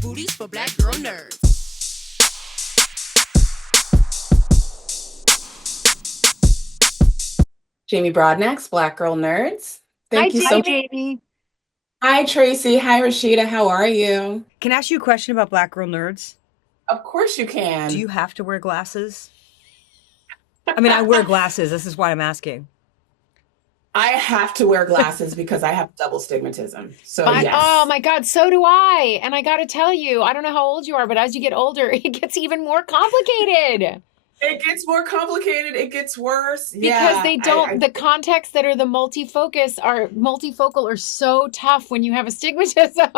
booties for black girl nerds. Jamie Broadnax, Black Girl Nerds. Thank you so Hi, much. Jamie. Hi, Tracee. Hi, Rashida. How are you? Can I ask you a question about Black Girl Nerds? Of course you Do can. you have to wear glasses? I mean, I wear glasses. This is why I'm asking. I have to wear glasses because I have double stigmatism. So yes. Oh my God, so do I. And I got to tell you, I don't know how old you are, but as you get older, it gets even more complicated. It gets more complicated. It gets worse. Because they don't, the contexts that are the multifocal are so tough when you have astigmatism.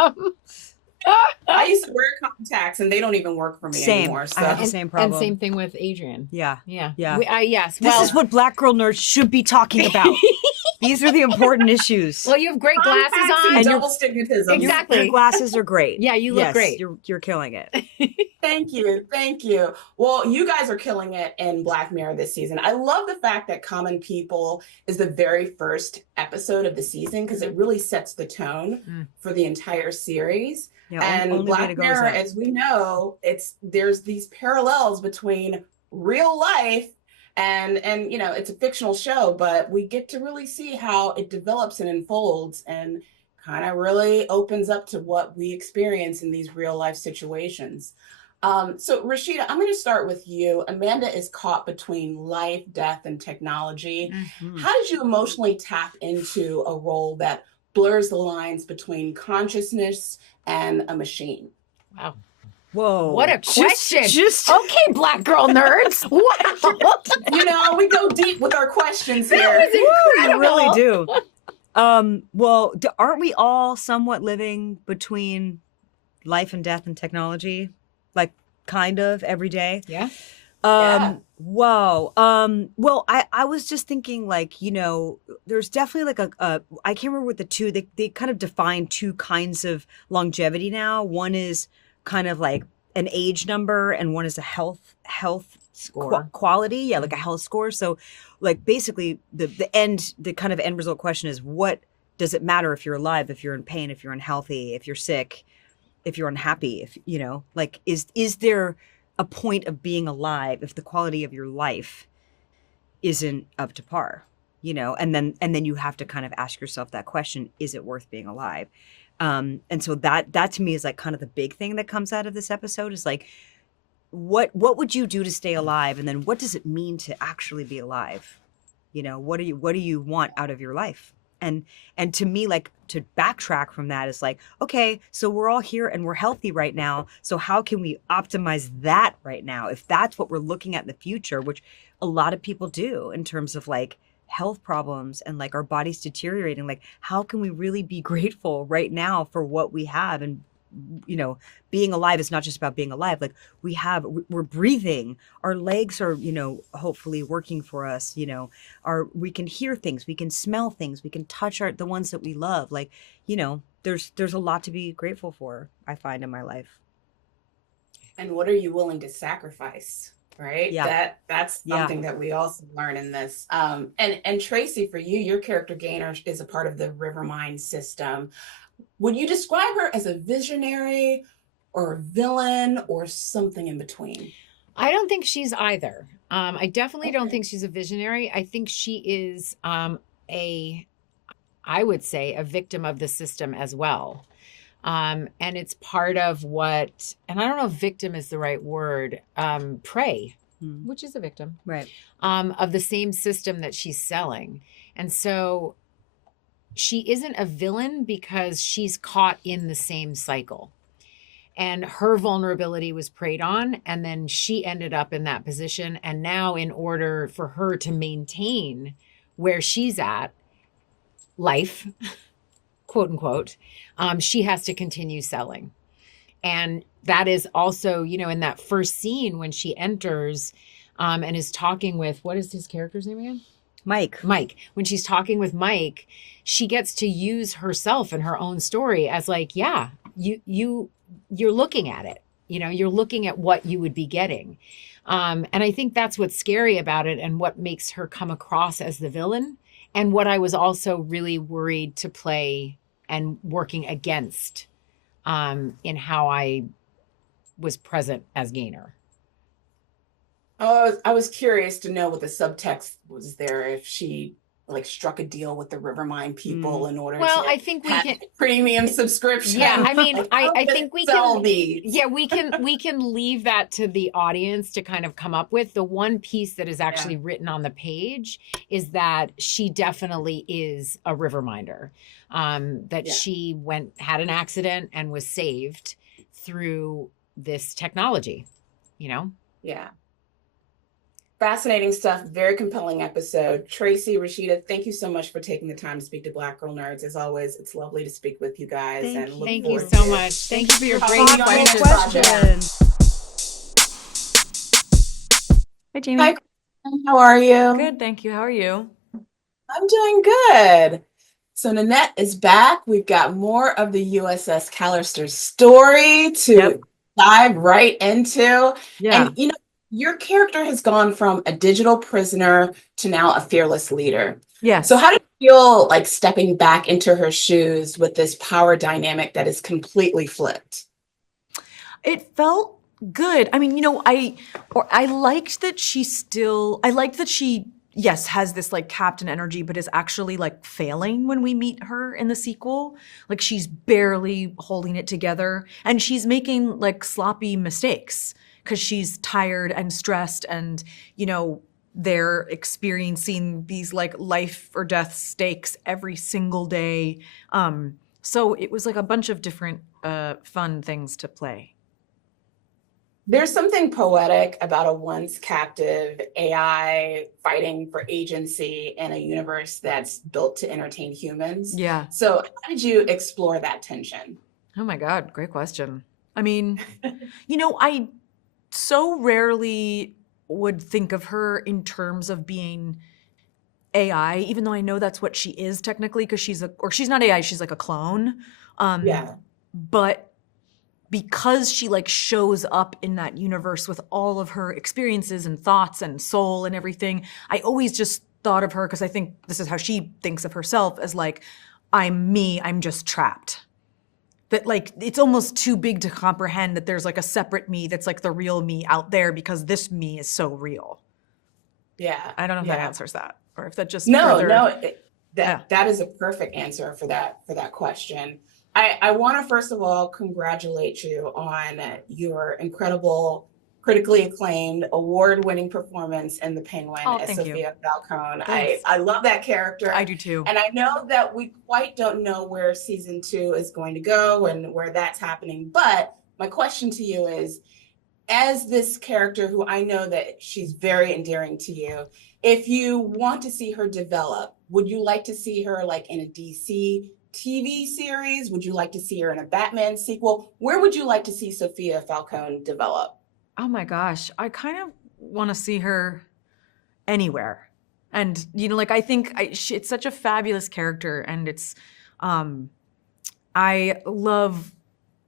I used to wear contacts and they don't even work for me anymore. So. I have the same problem. And same thing with Adrian. Yeah. Yes. This is what Black Girl Nerds should be talking about. These are the important issues. Well, you have great glasses on. And double stigmatism. Exactly. Your glasses are great. Yeah, you look great. You're killing it. Thank you. Thank you. Well, you guys are killing it in Black Mirror this season. I love the fact that Common People is the very first episode of the season because it really sets the tone for the entire series. Yeah, and Black Mirror, as we know, there's these parallels between real life and it's a fictional show, but we get to really see how it develops and unfolds and kind of really opens up to what we experience in these real life situations. So Rashida, I'm going to start with you. Amanda is caught between life, death, and technology. Mm-hmm. How did you emotionally tap into a role that blurs the lines between consciousness and a machine? Wow. Whoa. What a question. Okay, Black Girl Nerds. Wow. We go deep with our questions here. That was incredible. You really do. Well, aren't we all somewhat living between life and death and technology? Like kind of every day? Yeah. Whoa. Well, I was just thinking there's definitely like I can't remember what the two, they kind of define two kinds of longevity now. One is kind of like an age number and one is a health score quality. Yeah. Like a health score. So like basically the kind of end result question is, what does it matter if you're alive, if you're in pain, if you're unhealthy, if you're sick, if you're unhappy, is there a point of being alive if the quality of your life isn't up to par, and then you have to kind of ask yourself that question, is it worth being alive? And so that to me is like kind of the big thing that comes out of this episode is like, what would you do to stay alive? And then what does it mean to actually be alive? What do you want out of your life? And to me, like, to backtrack from that is like, okay, so we're all here and we're healthy right now. So how can we optimize that right now? If that's what we're looking at in the future, which a lot of people do in terms of like health problems and like our bodies deteriorating, like how can we really be grateful right now for what we have? And being alive is not just about being alive. Like we're breathing, our legs are, hopefully working for us, we can hear things, we can smell things, we can touch the ones that we love. Like, there's a lot to be grateful for, I find, in my life. And what are you willing to sacrifice? Right. Yeah. That's something that we also learn in this. And Tracee, for you, your character Gaynor is a part of the Rivermind system. Would you describe her as a visionary or a villain or something in between? I don't think she's either. I definitely don't think she's a visionary. I think she is I would say, a victim of the system as well. And it's part of what, and I don't know if victim is the right word, prey, which is a victim, right? Of the same system that she's selling. And so she isn't a villain because she's caught in the same cycle. And her vulnerability was preyed on, and then she ended up in that position. And now in order for her to maintain where she's at, life, quote unquote, she has to continue selling. And that is also, in that first scene when she enters and is talking with, what is his character's name again? Mike. When she's talking with Mike, she gets to use herself and her own story as like, yeah, you're looking at it, you're looking at what you would be getting. And I think that's what's scary about it and what makes her come across as the villain. And what I was also really worried to play and working against in how I was present as Gainer. Oh, I was curious to know what the subtext was there, if she like struck a deal with the Rivermind people in order Well, to I think we have can. a premium subscription. Yeah, I mean, Like, I, how I does think we sell can. these? Yeah, we can leave that to the audience to kind of come up with. The one piece that is actually written on the page is that she definitely is a Riverminder. That she had an accident and was saved through this technology. You know. Yeah. Fascinating stuff. Very compelling episode. Tracee, Rashida, thank you so much for taking the time to speak to Black Girl Nerds. As always, it's lovely to speak with you guys. Thank and look Thank you forward so to much. Thank you for your talking great to you on your thoughtful next project. questions. Hi, Jamie. Hi, Cristin. How are you? Good, thank you. How are you? I'm doing good. So Nanette is back. We've got more of the USS Callister story to dive right into. Yeah. And your character has gone from a digital prisoner to now a fearless leader. Yes. So how did you feel like stepping back into her shoes with this power dynamic that is completely flipped? It felt good. I mean, I liked that she yes, has this like captain energy, but is actually like failing when we meet her in the sequel. Like she's barely holding it together and she's making like sloppy mistakes because she's tired and stressed and, they're experiencing these like life or death stakes every single day. So it was like a bunch of different fun things to play. There's something poetic about a once captive AI fighting for agency in a universe that's built to entertain humans. Yeah. So how did you explore that tension? Oh my God, great question. I mean, I so rarely would think of her in terms of being AI, even though I know that's what she is technically, because she's not AI, she's like a clone. But because she like shows up in that universe with all of her experiences and thoughts and soul and everything, I always just thought of her, because I think this is how she thinks of herself, as like, I'm me, I'm just trapped. That like, it's almost too big to comprehend that there's like a separate me that's like the real me out there, because this me is so real. Yeah. I don't know if that answers that, or if that just that is a perfect answer for that question. I want to first of all congratulate you on your incredible, critically acclaimed, award-winning performance in The Penguin as Sophia Falcone. I love that character. I do too. And I know that we quite don't know where season 2 is going to go and where that's happening. But my question to you is, as this character who I know that she's very endearing to you, if you want to see her develop, would you like to see her like in a DC TV series? Would you like to see her in a Batman sequel? Where would you like to see Sophia Falcone develop? Oh my gosh, I kind of want to see her anywhere. And, I think it's such a fabulous character, and it's, I love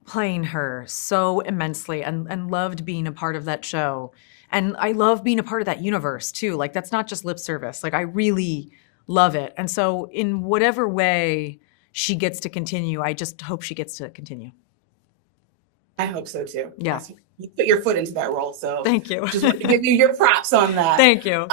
playing her so immensely and loved being a part of that show. And I love being a part of that universe too. Like, that's not just lip service. Like, I really love it. And so in whatever way she gets to continue, I just hope she gets to continue. I hope so too. Yeah. You put your foot into that role. So thank you. Just want to give you your props on that. Thank you.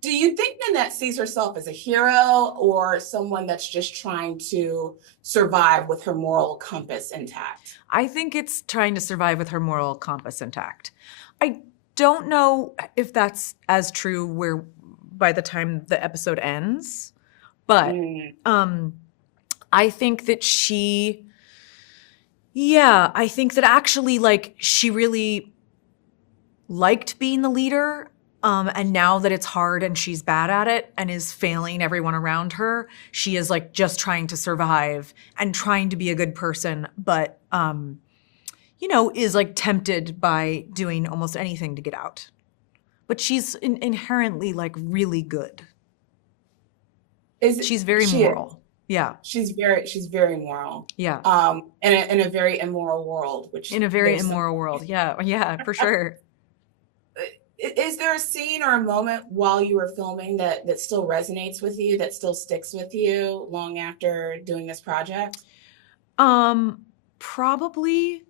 Do you think Nanette sees herself as a hero or someone that's just trying to survive with her moral compass intact? I think it's trying to survive with her moral compass intact. I don't know if that's as true by the time the episode ends, but I think that I think that actually, like, she really liked being the leader. And now that it's hard and she's bad at it and is failing everyone around her, she is like just trying to survive and trying to be a good person, but, is like tempted by doing almost anything to get out. But she's inherently like really good. She's very moral. Yeah. She's very moral. Yeah. In a very immoral world, in a very immoral world. Yeah, for sure. Is there a scene or a moment while you were filming that still resonates with you, that still sticks with you long after doing this project? Probably.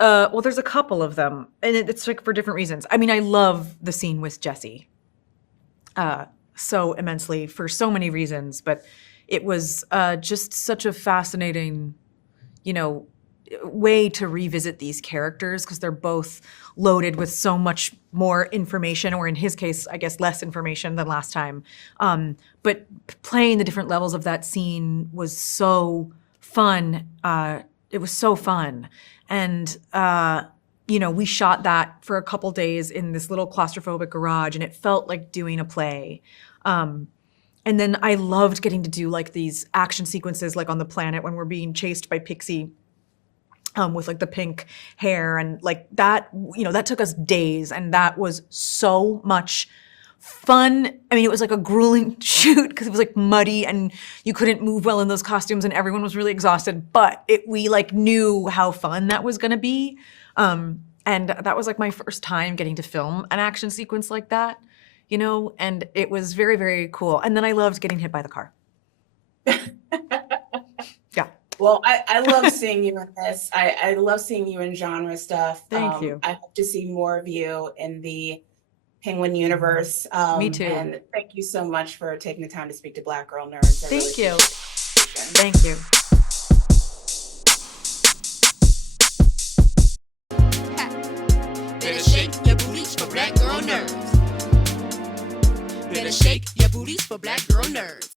Well, there's a couple of them, and it's like for different reasons. I mean, I love the scene with Jesse, so immensely for so many reasons, but it was just such a fascinating, way to revisit these characters because they're both loaded with so much more information, or in his case, I guess less information than last time. But playing the different levels of that scene was so fun. It was so fun. And, we shot that for a couple days in this little claustrophobic garage, and it felt like doing a play. And then I loved getting to do like these action sequences like on the planet when we're being chased by Pixie. With like the pink hair and like that, that took us days, and that was so much fun. I mean, it was like a grueling shoot because it was like muddy and you couldn't move well in those costumes and everyone was really exhausted, but we like knew how fun that was gonna be. And that was like my first time getting to film an action sequence like that, and it was very, very cool. And then I loved getting hit by the car. Yeah. Well, I love seeing you in this. I love seeing you in genre stuff. Thank you. I hope to see more of you in the Penguin universe. Me too. And thank you so much for taking the time to speak to Black Girl Nerds. Thank you. Thank you. Better shake your booties for Black Girl Nerds. Better shake your booties for Black Girl Nerds.